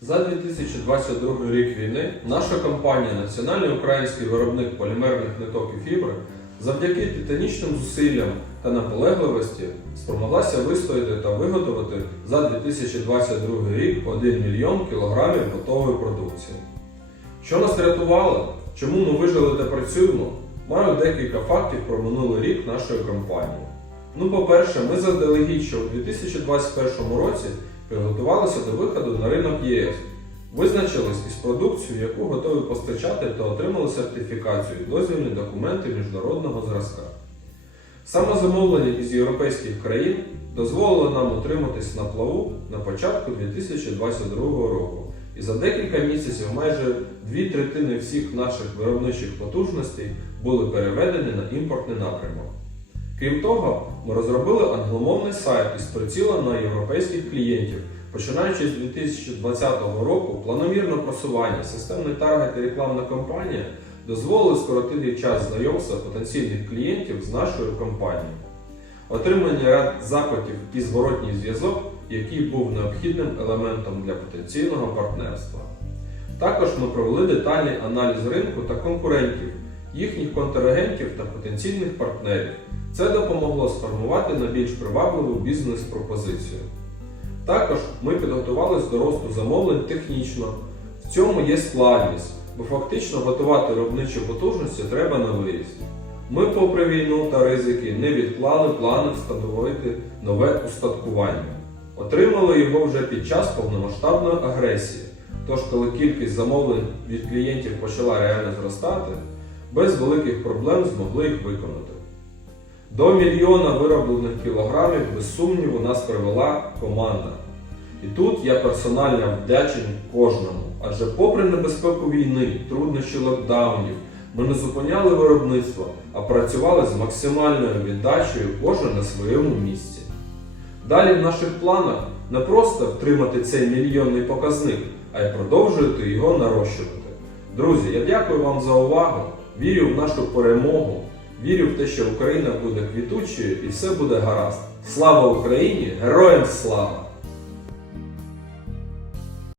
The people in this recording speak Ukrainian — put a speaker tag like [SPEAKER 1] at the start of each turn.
[SPEAKER 1] За 2022 рік війни наша компанія Національний український виробник полімерних ниток і фібри завдяки титанічним зусиллям та наполегливості спромоглася вистояти та виготовити за 2022 рік 1 мільйон кілограмів готової продукції. Що нас рятувало? Чому ми вижили та працюємо? Маю декілька фактів про минулий рік нашої компанії. Ну, по-перше, ми заздалегідь, що у 2021 році приготувалися до виходу на ринок ЄС. Визначились із продукцією, яку готові постачати та отримали сертифікацію і дозвільні документи міжнародного зразка. Саме замовлення із європейських країн дозволило нам утриматись на плаву на початку 2022 року. І за декілька місяців майже дві третини всіх наших виробничих потужностей були переведені на імпортний напрямок. Крім того, ми розробили англомовний сайт із прицілом на європейських клієнтів. Починаючи з 2020 року, планомірне просування, системний таргет і рекламна кампанія дозволили скоротити час знайомства потенційних клієнтів з нашою компанією. Отримання ряд запитів і зворотній зв'язок, який був необхідним елементом для потенційного партнерства. Також ми провели детальний аналіз ринку та конкурентів, їхніх контрагентів та потенційних партнерів. Це допомогло сформувати найбільш привабливу бізнес-пропозицію. Також ми підготувалися до росту замовлень технічно. В цьому є складність, бо фактично готувати виробничі потужності треба на виїзд. Ми, попри війну та ризики, не відклали плани встановити нове устаткування. Отримали його вже під час повномасштабної агресії. Тож, коли кількість замовлень від клієнтів почала реально зростати, без великих проблем змогли їх виконати. До мільйона вироблених кілограмів, без сумніву, нас привела команда. І тут я персонально вдячний кожному. Адже попри небезпеку війни, труднощі локдаунів, ми не зупиняли виробництво, а працювали з максимальною віддачею кожен на своєму місці. Далі в наших планах не просто втримати цей мільйонний показник, а й продовжувати його нарощувати. Друзі, я дякую вам за увагу, вірю в нашу перемогу, вірю в те, що Україна буде квітучою і все буде гаразд. Слава Україні! Героям слава!